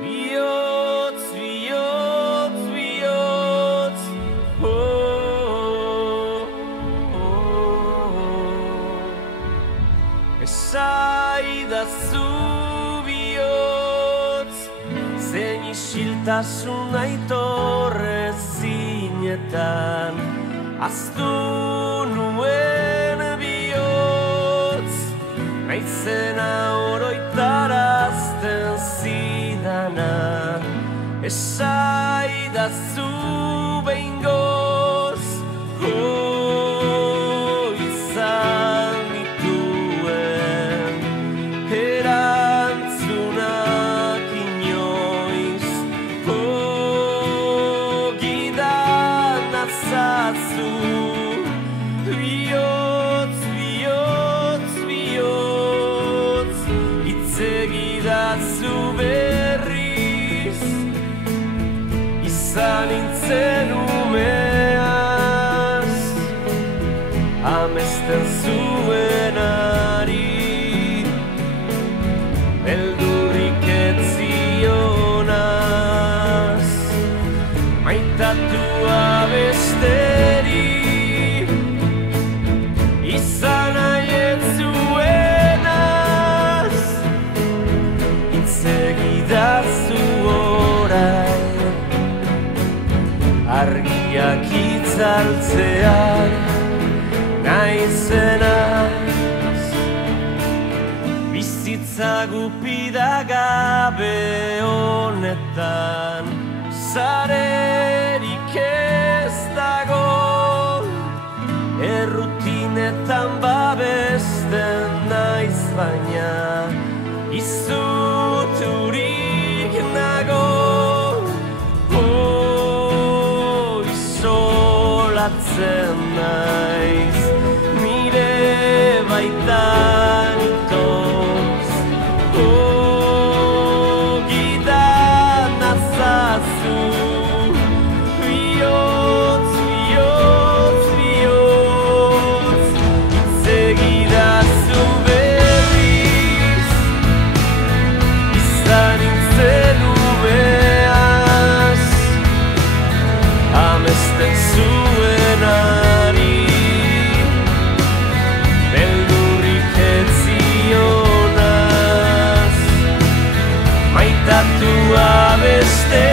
Bihotz, bihotz, bihotz, esaidazu bihotz, zein isiltasun aitorre zinetan, aztu nuen bihotz, naizena oroitarazten zidana, esaidazu behingoz, izan dituen erantzunak inoiz, gidan azazu, bihotz, bihotz, bihotz, itzegidazu berriz, izan nintzen umeaz, amesten zuenari, beldurrik ez zionaz, maitatua besteri, izan nahi ez zuenaz, itzegidazu orain, argiak itzaltzean naizenaz, bizitza gupida gabe honetan, zarerik ez dago, errutinetan babesten naiz baina, izuturik nago, isolatzen naiz, nire baitan itoz, gidan azazu, bihotz, bihotz, bihotz, itzegidazu berriz, izan nintzen umeaz, amesten zuenari, beldurrik ez zionaz, maitatua beste